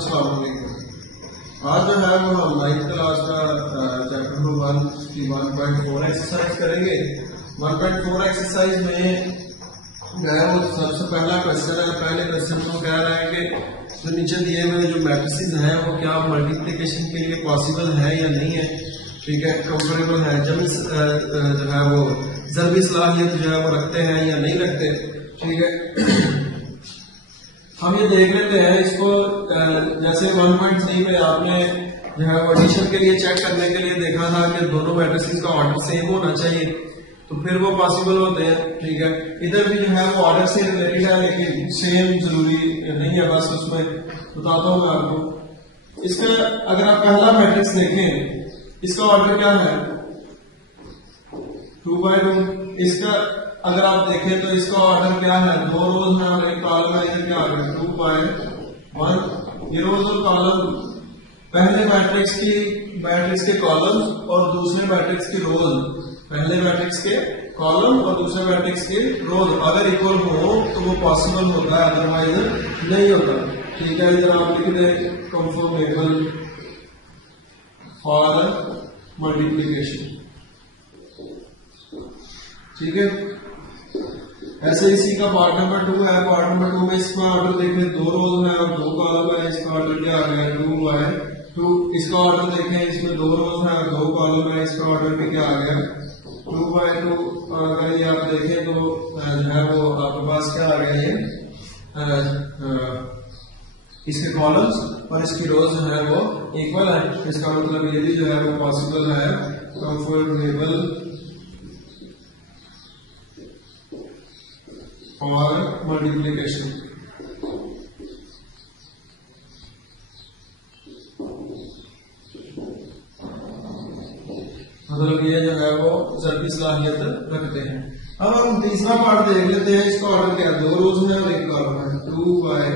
अस्सलाम वालेकुम। आज जो है वो हम 9th क्लास का चैप्टर नंबर 1 की 1.4 एक्सरसाइज करेंगे। 1.4 एक्सरसाइज में जो है वो सबसे पहला क्वेश्चन है। पहले क्वेश्चन को कह रहा है कि जो नीचे दिए हुए जो मैट्रिसेस हैं वो क्या मल्टीप्लिकेशन के लिए पॉसिबल है या नहीं है, ठीक है, कंफर्टेबल है, जब जो है वो ज़रबी सलाहियत जो है वो रखते हैं या नहीं रखते, ठीक है। हम ये देख लेते हैं इसको, जैसे 1.3 में आपने जो है वो एडिशन के लिए चेक करने के लिए देखा था कि दोनों मैट्रिसेस का ऑर्डर सेम होना चाहिए, तो फिर वो पॉसिबल होते हैं, ठीक है। इधर भी जो है वो ऑर्डर से रिलेटेड है लेकिन सेम जरूरी नहीं है, बस उसमें बताता हूँ मैं आपको। इसका अगर आप पहला मैट्रिक्स देखें, इसका ऑर्डर क्या है 2/2। इसका अगर आप देखें तो इसका ऑर्डर क्या है, दो रोज है और एक कॉलम है। इधर क्या आ गया 2/1। ये रोज और कॉलम पहले मैट्रिक्स के कॉलम और दूसरे मैट्रिक्स की रोज, पहले मैट्रिक्स के कॉलम और दूसरे मैट्रिक्स के रोज अगर इक्वल हो तो वो पॉसिबल होता है, अदरवाइज नहीं होता, ठीक है। इधर आप लिख दें कंफर्मेबल फॉर मल्टीप्लिकेशन, ठीक है। ऐसे इसी का पार्ट नंबर 2 है। पार्ट नंबर 2 में इसका ऑर्डर देखें, दो रोज है और दो कॉलम है। इसका ऑर्डर क्या आ गया 2/2। इसका ऑर्डर देखें, इसमें दो रोज है और दो कॉलम है। इसका ऑर्डर भी क्या आ गया 2/2। और अगर ये आप देखें तो जो है वो आपके पास क्या आ गया, ये इसके कॉलम्स और इसकी रोज जो है वो इक्वल है। इसका मतलब ये भी जो है वो पॉसिबल है, कंफर्टेबल और मल्टीप्लिकेशन। मतलब ये जो है वो ज़रबी सलाहियत रखते हैं। अब हम तीसरा पार्ट देख लेते हैं। इसका ऑर्डर क्या है, दो रोज है और एक कॉलम है 2/1।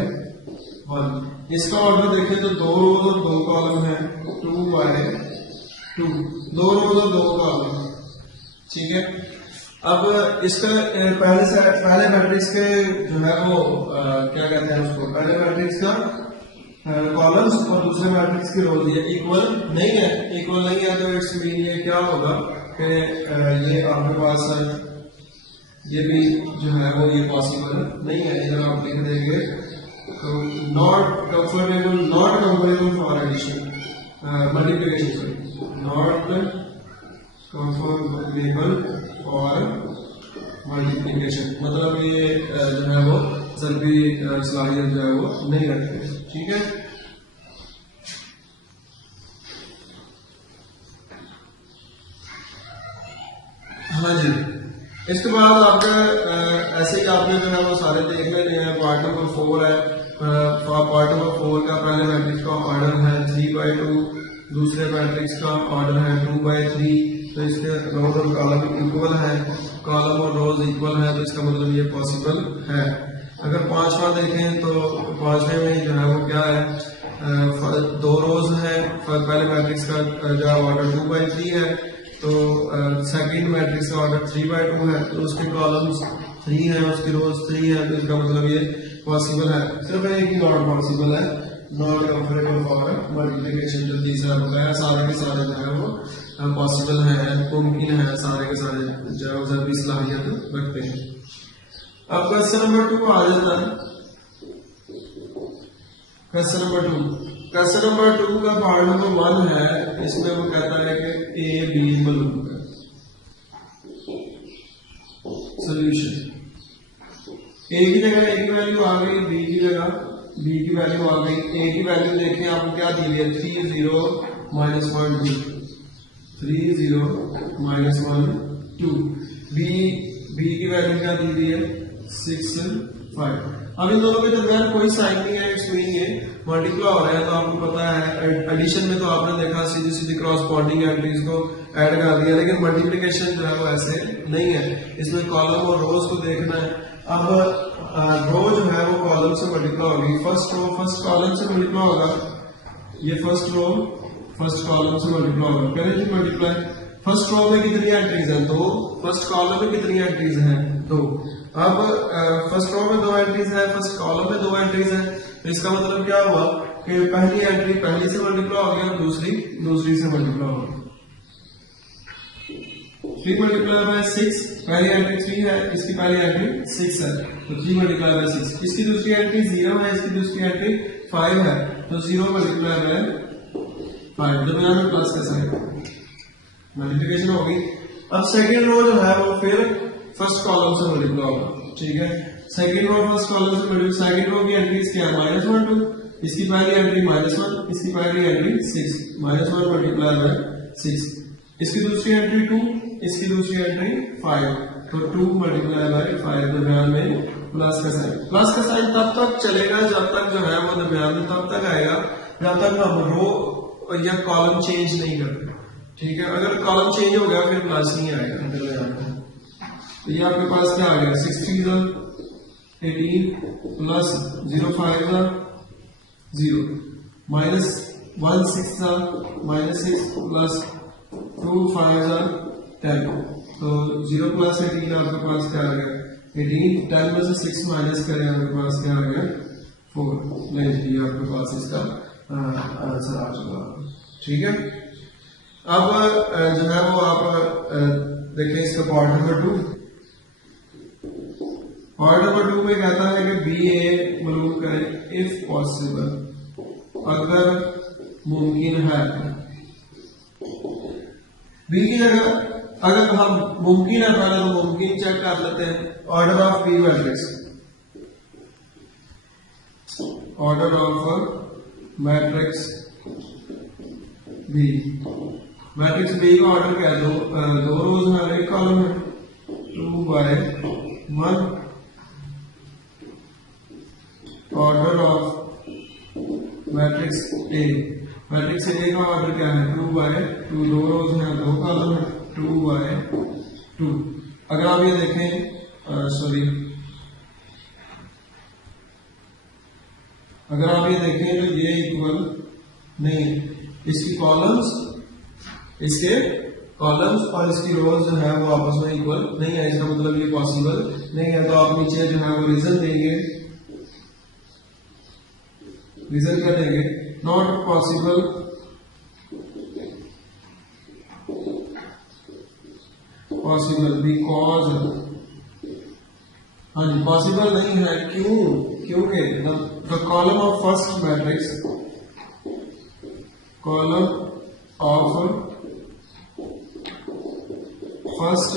इसका ऑर्डर देखें तो दो रोज और दो कॉलम है 2/2। दो रोज और दो कॉलम, ठीक है। अब इसका पहले मैट्रिक्स के जो है वो क्या कहते हैं उसको, पहले मैट्रिक्स का कॉलम्स और दूसरे मैट्रिक्स की रोज ये इक्वल नहीं है। इक्वल नहीं है तो इट्स मीन ये क्या होगा कि ये आपके पास ये भी जो है वो ये पॉसिबल नहीं है। इधर आप लिख देंगे not comfortable for addition multiplication, not comfortable और मल्टीप्लिकेशन, मतलब ये जो है वो ज़रबी सलाहियत जो है वो नहीं रखते, ठीक है। हाँ जी, इसके बाद आपका ऐसे ही आपने जो है वो सारे देख लेने हैं। पार्ट नंबर 4 है। पार्ट नंबर 4 का पहले मैट्रिक्स का ऑर्डर है 3/2, दूसरे मैट्रिक्स का ऑर्डर है 2/3। तो इसके रोज और कॉलम इक्वल है, कॉलम और रोज इक्वल है, तो इसका मतलब ये पॉसिबल है। अगर पांचवा देखें तो पांचवे में जो है वो क्या है, दो रोज है, पहले मैट्रिक्स का जो ऑर्डर 2/3 है, तो सेकंड मैट्रिक्स का ऑर्डर 3/2 है, तो उसके कॉलम्स 3 है, उसकी रोज 3 है, तो इसका मतलब ये पॉसिबल है। सिर्फ एक ही नॉट पॉसिबल है, नॉट कंफर्टेबल फॉर मल्टीप्लिकेशन। जो तीसरा बताया सारे के सारे जो है वो पॉसिबल है, मुमकिन है, सारे के सारे जो है ज़रबी सलाहियत रखते हैं। अब क्वेश्चन नंबर 2 आ जाता है। क्वेश्चन नंबर 2 का पार्ट नंबर 1 है। इसमें वो कहता है कि ए बी मालूम है, सोल्यूशन। ए की जगह ए की वैल्यू आ गई, बी की जगह बी की वैल्यू आ गई। ए की वैल्यू देखें आपको क्या दी है 3 0 -1 2, 3 0 -1 2। बी की वैल्यू क्या दी हुई है 6 5। अब इन दोनों के दरमियान कोई साइन नहीं है, इट्स मीन ये मल्टीप्लाई हो रहा है। तो आपको पता है एडिशन में तो आपने देखा सीधी सीधी क्रॉसपोंडिंग एंट्रीज को ऐड कर दिया, लेकिन मल्टीप्लिकेशन जो है वो ऐसे नहीं है। इसमें कॉलम और रोज को देखना है। अब रो जो है वो कॉलम से मल्टीप्लाई होगी। फर्स्ट रो फर्स्ट कॉलम से मल्टीप्लाई होगा, ये फर्स्ट रो फर्स्ट कॉलम से मल्टीप्लाई होगा। करें जी मल्टीप्लाई। फर्स्ट रो में कितनी एंट्रीज हैं 2, फर्स्ट कॉलम में कितनी एंट्रीज हैं 2। अब फर्स्ट रो में 2 एंट्रीज है, फर्स्ट कॉलम में 2 एंट्रीज है, तो इसका मतलब क्या हुआ कि पहली एंट्री पहली से मल्टीप्लाई हो गया और दूसरी से मल्टीप्लाई हो गया। 3 मल्टीप्लाई बाय 6, पहली एंट्री 3 है, इसकी पहली एंट्री 6 है, तो 3 मल्टीप्लाई बाय 6। इसकी दूसरी एंट्री 0 है, इसकी दूसरी एंट्री 5 है, तो 0 मल्टीप्लाई बाय 5, दरमियान में प्लस का साइन, मल्टीप्लिकेशन होगी। अब सेकंड रो जो है वो फिर फर्स्ट कॉलम से मल्टीप्लाई होगा, ठीक है। सेकंड रो फर्स्ट कॉलम से मल्टीप्लाई, सेकंड रो की एंट्रीज क्या है, -1 2, इसकी पहली एंट्री -1, इसकी पहली एंट्री 6, -1 मल्टीप्लाई बाय 6, इसकी दूसरी एंट्री 2, इसकी दूसरी एंट्री 5, तो 2 मल्टीप्लाई बाय 5, दरमियान में प्लस का साइन। प्लस का साइन तब तक चलेगा जब तक जो है वो दरमियान में तब तक आएगा जब तक हम रो या कॉलम चेंज नहीं करते, ठीक है। अगर कॉलम चेंज हो गया फिर प्लस नहीं आएगा। तो ये आपके पास क्या आ गया, 6 3 18 प्लस 0 5 0 माइनस 1 6 -6 प्लस 2 5 10, तो 0 प्लस 18 आपके पास क्या आ गया 18, 10 में से 6 माइनस करें आपके पास क्या आ गया 4, नहीं जी आपके पास इसका आंसर आ चुका, ठीक है। अब जो है वो आप देखें इसका पार्ट नंबर 2। पार्ट नंबर 2 में कहता है कि बी ए मालूम करें इफ पॉसिबल, अगर मुमकिन है। बी की जगह अगर हम मुमकिन है पहले तो मुमकिन चेक कर लेते हैं। Order of B matrix, order of matrix B, matrix B का ऑर्डर क्या है, दो रोज है, एक कॉलम है, 2 by 1। Order of matrix A, matrix A का ऑर्डर क्या है 2 बाय 2, दो रोज है, दो कॉलम है, 2 बाय 2। अगर आप ये देखें अगर आप ये देखें तो ये इक्वल नहीं, इसकी कॉलम्स, इसके कॉलम्स और इसकी रोज जो है वो आपस में इक्वल नहीं है, इसका मतलब ये पॉसिबल नहीं है। तो आप नीचे जो है वो रीजन देंगे, रीजन क्या देंगे, नॉट पॉसिबल बिकॉज, हाँ जी पॉसिबल नहीं है, क्योंकि the column of first matrix, column of first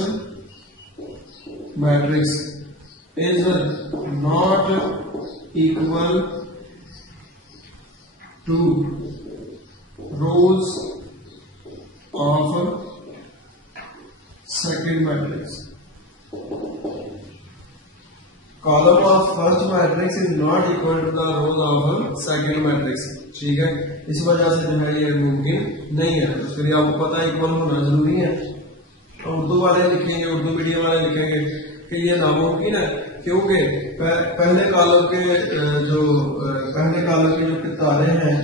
matrix is not equal to rows of second matrix. Column of first matrix is not equal to the rows of second matrix, ठीक है। इस वजह से जो है ये मुमकिन नहीं है। उसके लिए आपको पता है इक्वल होना जरूरी है। तो उर्दू वाले लिखेंगे, उर्दू मीडियम वाले लिखेंगे कि ये नामुमकिन है, क्योंकि पहले कॉलम के जो किताबें हैं,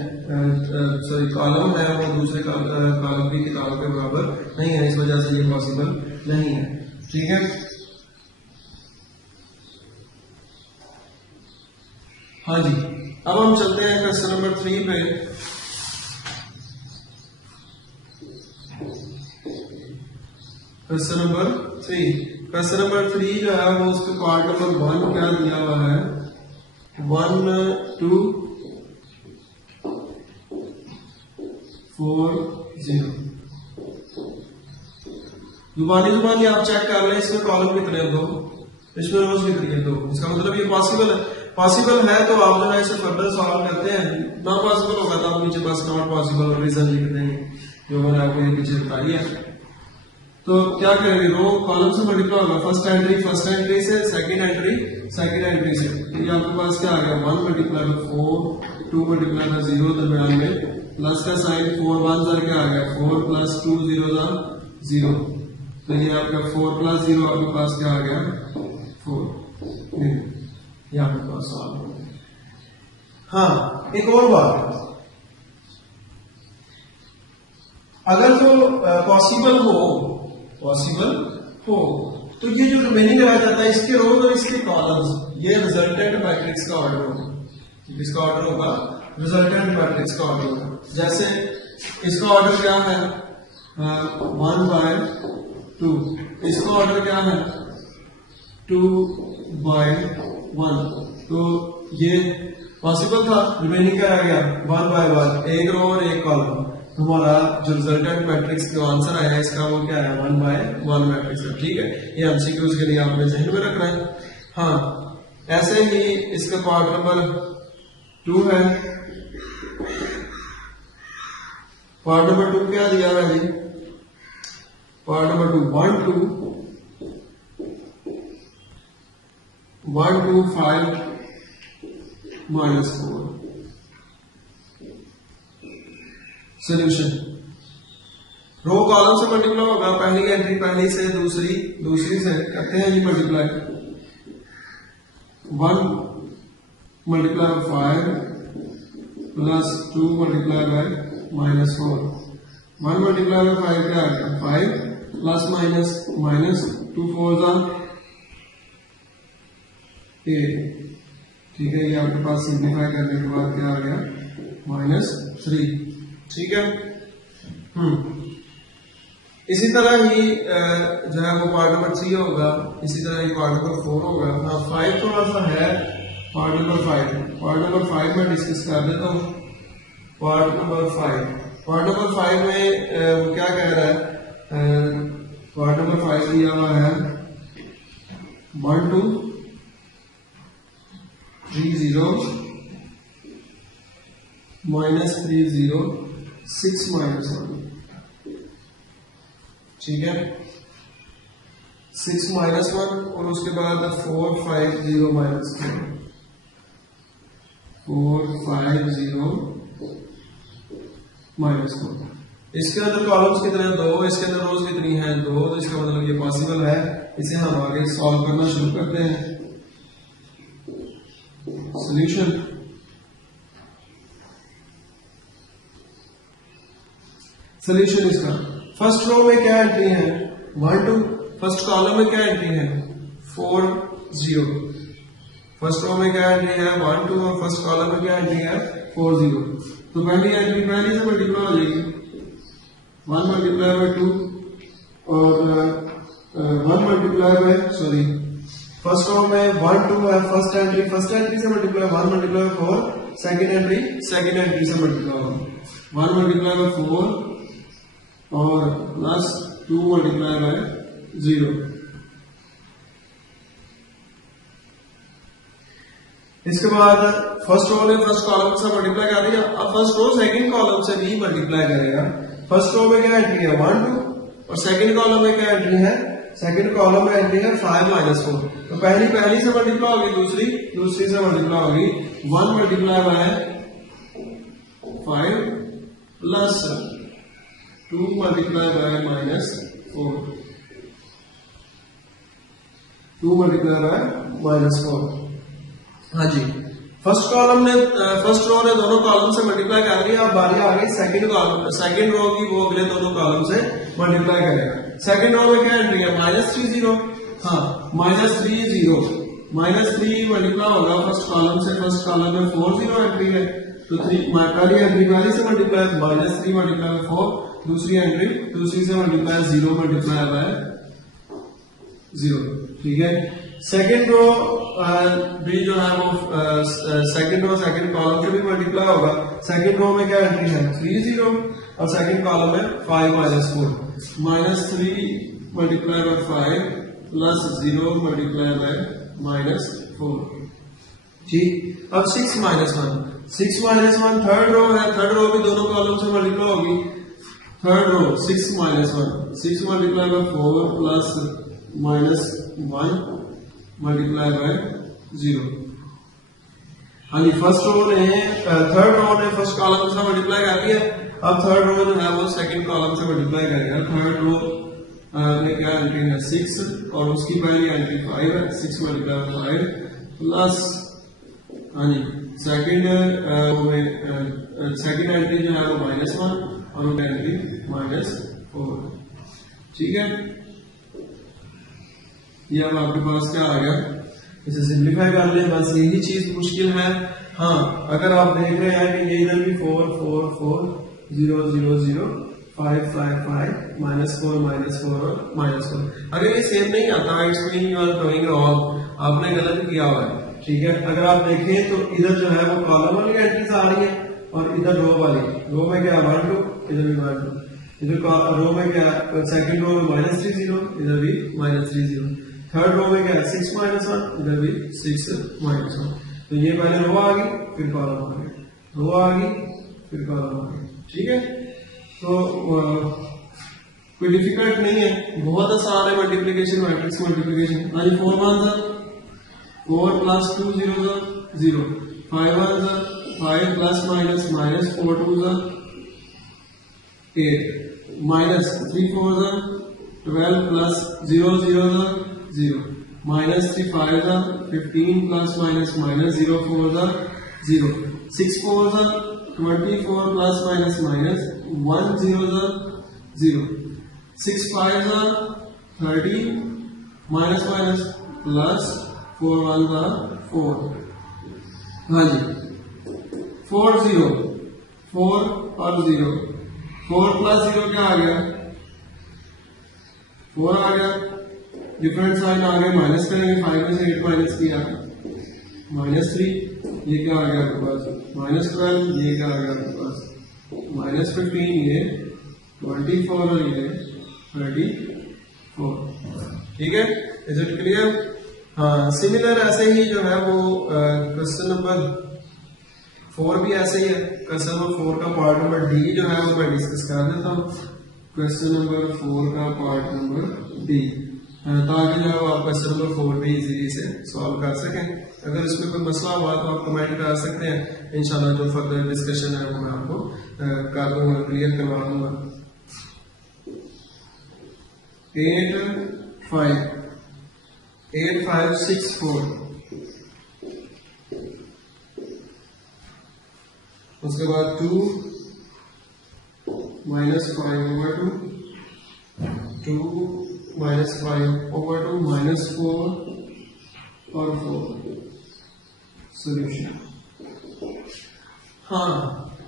सॉरी कॉलम है, वो दूसरे कॉलम की किताबों के बराबर नहीं है, इस वजह से ये पॉसिबल नहीं है, ठीक है। हाँ जी, अब हम चलते हैं क्वेश्चन नंबर 3 पे। क्वेश्चन नंबर 3 जो है वो उसके पार्ट नंबर 1 क्या दिया हुआ है, 1 2 4 0। जुबानी आप चेक कर लें, इसमें कॉलम कितने हैं 2, इसमें रोज कितनी है 2। इसका मतलब ये पॉसिबल है तो आप जो है इसे फर्दर सॉल्व करते हैं। ना पॉसिबल होगा तो आप नीचे बस नॉट पॉसिबल और रीजन लिख देंगे जो मैंने आपको ये पीछे बताई है। तो क्या करेंगे, रो कॉलम से मल्टीप्लाई होगा, फर्स्ट एंट्री से सेकंड एंट्री से। ये आपके पास क्या आ गया 1 मल्टीप्लाई बाय 4, 2 मल्टीप्लाई बाय 0, दरमियान में प्लस का साइन, 4 1 ज़र क्या आ गया 4 प्लस 2 0 0। तो ये आपका 4 प्लस 0 आपके पास क्या आ गया 4। ये आपके पास सॉल्व हो गया। हाँ, एक और बात, अगर तो पॉसिबल हो तो ये जो रिमेनिंग रह जाता है इसके रोज और इसके कॉलम्स, ये रिजल्टेंट मैट्रिक्स का ऑर्डर होगा। किसका ऑर्डर होगा, रिजल्टेंट मैट्रिक्स का ऑर्डर होगा। जैसे इसका ऑर्डर क्या है 1/2, इसका ऑर्डर क्या है 2/1। तो ये पॉसिबल था, रिमेनिंग क्या रह गया 1/1, एक रो और एक कॉलम। हमारा जो रिजल्टेंट मैट्रिक्स जो आंसर आया इसका वो क्या है 1/1 मैट्रिक्स है। ठीक है, ये एमसीक्यूज के लिए आपने ध्यान में रखना है। हाँ, ऐसे ही इसका पार्ट नंबर 2 है। पार्ट नंबर 2 क्या दिया है जी, part number 2 1 2 5 -4। Solution row column से मल्टीप्लाई होगा, पहली एंट्री पहली से, दूसरी से करते हैं जी मल्टीप्लाई। 1 × 5 + 2 × -4। 1 × 5 क्या आ गया 5 ± -2 4 8। ठीक है, ये आपके पास सिंप्लीफाई करने के बाद क्या आ गया -3। ठीक है। इसी तरह ही जो है वो पार्ट नंबर 3 होगा, इसी तरह ही पार्ट नंबर 4 होगा। हाँ 5 थोड़ा सा है, पार्ट नंबर 5 में डिस्कस कर देता हूँ। पार्ट नंबर 5 में वो क्या कह रहा है, पार्ट नंबर 5 दिया हुआ है 1 2 3 0 -3 0 6 -1। ठीक है, 6 -1 और उसके बाद 4 5 0 -4 4 5 0 -4। इसके अंदर कॉलम्स कितने हैं 2, इसके अंदर रोज कितनी हैं 2, तो इसका मतलब ये पॉसिबल है। इसे हम आगे सॉल्व करना शुरू करते हैं। सॉल्यूशन इसका फर्स्ट रो में क्या एंट्री है 1 2, फर्स्ट कॉलम में क्या एंट्री है 4 0। फर्स्ट रो में क्या एंट्री है 1 2 और फर्स्ट कॉलम में क्या एंट्री है 4 0। तो पहली एंट्री पहली से मल्टीप्लाई हो जाएगी 1 × 2 और 1 × फर्स्ट रो में 1 2 है, फर्स्ट एंट्री से मल्टीप्लाई 1 × 4, सेकंड एंट्री से मल्टीप्लाई होगा 1 × 4 और +2 × 0। इसके बाद फर्स्ट रो ने फर्स्ट कॉलम से मल्टीप्लाई कर दिया। अब फर्स्ट रो सेकंड कॉलम से भी मल्टीप्लाई करेगा। फर्स्ट रो में क्या एंट्री है 1 2 और सेकंड कॉलम में क्या एंट्री है, सेकंड कॉलम में एंट्री है 5 -4। तो पहली से मल्टीप्लाई होगी, दूसरी से मल्टीप्लाई होगी 1 × 5 +2 × -4। हाँ जी, फर्स्ट रो ने दोनों कॉलम से मल्टीप्लाई कर दिया। अब बारी आ गई सेकंड रो की, वो अगले दोनों कॉलम से मल्टीप्लाई करेगा। सेकंड रो में क्या एंट्री है -3 0। हाँ -3 0 मल्टीप्लाई होगा फर्स्ट कॉलम से, फर्स्ट कॉलम में 4 0 एंट्री है। तो पहली एंट्री पहली से मल्टीप्लाई -3 × 4, दूसरी से मल्टीप्लाई 0 मल्टीप्लाई बाय 0। ठीक है, सेकंड रो भी जो है वो सेकंड कॉलम से भी मल्टीप्लाई होगा। सेकंड रो में क्या एंट्री है 3 0 और सेकंड कॉलम में 5 -4 -3 मल्टीप्लाई बाय 5 +0 मल्टीप्लाई बाय -4। ठीक, अब 6 -1 थर्ड रो है, थर्ड रो भी दोनों कॉलम से मल्टीप्लाई होगी। Third row 6 -1 6 multiply by 4 +-1 multiply by 0। हाँ जी, थर्ड रो ने फर्स्ट कॉलम से मल्टीप्लाई कर दिया। अब थर्ड रो जो है वो सेकंड कॉलम से मल्टीप्लाई करेगा। थर्ड रो में क्या एंट्री है 6 और उसकी पहली एंट्री 5 है। 6 मल्टीप्लाई 5 प्लस, हाँ जी, सेकंड एंट्री जो है वो -1 और एंट्री -4। ठीक है, ये अब आपके पास क्या आ गया इसे सिंप्लीफाई कर लें, बस यही चीज मुश्किल है। हाँ, अगर आप देख रहे हैं कि ये इधर भी 4 4 4 0 0 0 5 5 5 -4 -4 और -4, अगर ये सेम नहीं आता it's mean you are doing wrong, आपने गलत किया हुआ है। ठीक है, अगर आप देखें तो इधर जो है वो कॉलम वाली एंट्रीज आ रही है और इधर रो वाली। रो में क्या 1 2, इधर भी 1 2, इधर रो में क्या सेकंड रो में -3 0, इधर भी -3 0, थर्ड रो में क्या 6 -1, इधर भी 6 -1। तो ये पहले रो आ गई फिर कॉलम आ गया, रो आ गई फिर कॉलम आ गया। ठीक है, तो कोई डिफिकल्ट नहीं है, बहुत आसान है मल्टीप्लिकेशन, मैट्रिक्स मल्टीप्लिकेशन। आज 4 1 4 + 2 0 0, 5 1 5 + -, -4 2 8, -3 4 12 + 0 0 0, -3 5 15 + -0 4 0, 6 4 24 + -1 0 0, 6 5 30 -, +4 1 4। हाँ जी, 4 0 4 और 0, 4 + 0 क्या आ गया 4 आ गया, डिफरेंट साइन आ गया, माइनस करेंगे, 5 में से 8 माइनस किया -3, ये क्या आ गया आपके पास -12, ये क्या आ गया आपके पास -15, ये 24 और ये 34। ठीक है, इज इट क्लियर? हाँ, सिमिलर ऐसे ही जो है वो क्वेश्चन नंबर 4 भी ऐसे ही है। क्वेश्चन नंबर 4 का पार्ट नंबर डी जो है वो मैं डिस्कस कर देता हूँ। क्वेश्चन नंबर 4 का पार्ट नंबर डी, ताकि जो है आप क्वेश्चन नंबर 4 भी इजीली से सॉल्व कर सकें। अगर इसमें कोई मसला हुआ तो आप कमेंट कर सकते हैं, इंशाल्लाह जो फर्दर डिस्कशन है वो मैं आपको कर दूंगा, क्लियर करवा दूंगा। 8 5 6 4, उसके बाद 2 - 5/2, 2 - 5/2, -4 और 4 सोल्यूशन। हाँ,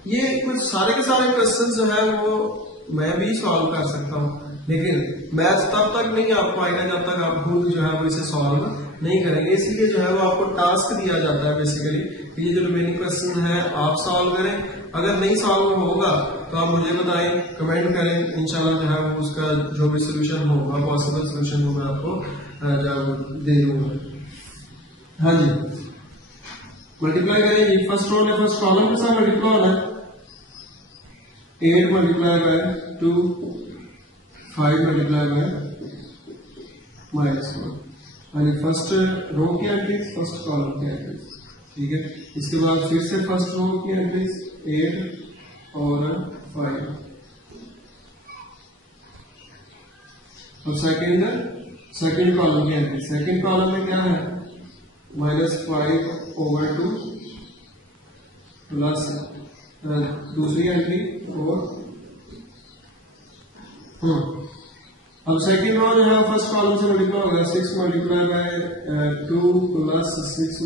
ये कुछ सारे के सारे क्वेश्चन जो है वो मैं भी सॉल्व कर सकता हूँ, लेकिन मैथ्स तब तक नहीं आ पाएगा जब तक आप खुद जो है वो इसे सॉल्व नहीं करेंगे। इसलिए जो है वो आपको टास्क दिया जाता है बेसिकली, ये जो रिमेनिंग क्वेश्चन है आप सॉल्व करें। अगर नहीं सॉल्व होगा तो आप मुझे बताएं, कमेंट करें, इंशाल्लाह जो है वो उसका जो भी सोल्यूशन होगा, पॉसिबल सोल्यूशन वो मैं आपको दे दूंगा। हाँ जी, मल्टीप्लाई करेंगे, फर्स्ट रो ने फर्स्ट कॉलम के साथ मल्टीप्लाई होना है। 8 × 2, 5 × -4, यानी फर्स्ट रो की एंट्रीज, फर्स्ट कॉलम की एंट्रीज। ठीक है, इसके बाद फिर से फर्स्ट रो की एंट्रीज 8 और 5, और सेकंड कॉलम की एंट्री। सेकंड कॉलम में क्या है -5/2 प्लस दूसरी एंट्री 4। अब सेकंड रो जो है फर्स्ट कॉलम से मल्टीप्लाई होगा, 6 × 2 प्लस 6 ×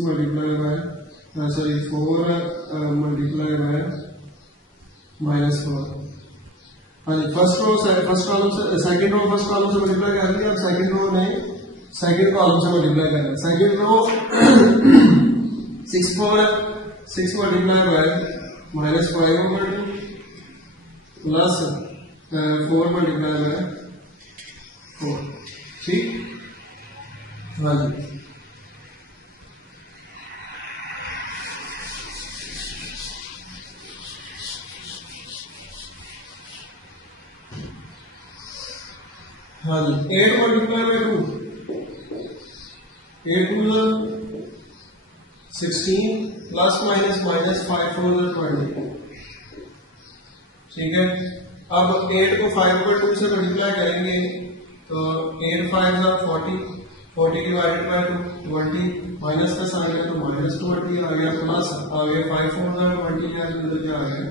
4 -4। हाँ जी, फर्स्ट कॉलम से सेकंड रो फर्स्ट कॉलम से मल्टीप्लाई कर लिया। अब सेकंड रो ने सेकंड कॉलम से मल्टीप्लाई कर लिया। Second row 6 × -5/2 plus 4 × 4। ठीक, हाँ जी, हाँ जी, 8 × 2, 8 2 16 प्लस माइनस 5 4 20। ठीक है, अब 8 को 5/2 से मल्टीप्लाई करेंगे तो 8 5 40, 40 डिवाइडेड बाय 20, माइनस का साइन है तो -20 आ गया, प्लस आ गया 5 4 20, या इधर क्या आ गया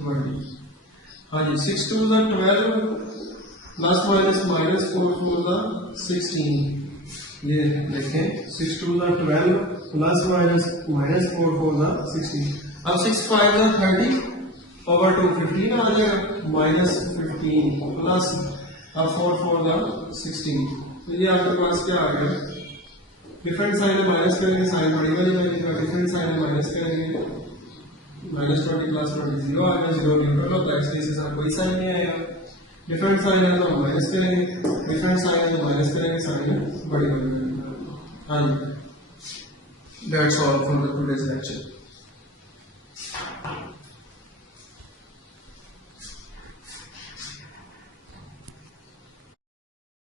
20। हाँ जी, 6 2 12 प्लस -4 4 16, ये देखें 6 2 दा 12 प्लस माइनस माइनस 4 4 दा 16। अब 6 5 दा 30 पावर 2 15 आ जाएगा माइनस 15 प्लस अब 4 4 दा 16। तो ये आपके पास क्या आ गया, डिफरेंट साइन है माइनस करेंगे साइन बड़ी वाली बनेगा, डिफरेंट साइन है माइनस करेंगे माइनस 20 प्लस 20 जीरो आ गया, जीरो न्यूट्रल होता है इसलिए इसके साथ कोई साइन नहीं आएगा। डिफरेंट साइन है तो हम माइनस करेंगे, डिफरेंट साइन है तो माइनस करेंगे, साइन है बड़ी वाली। हाँ, that's all for the today's lecture.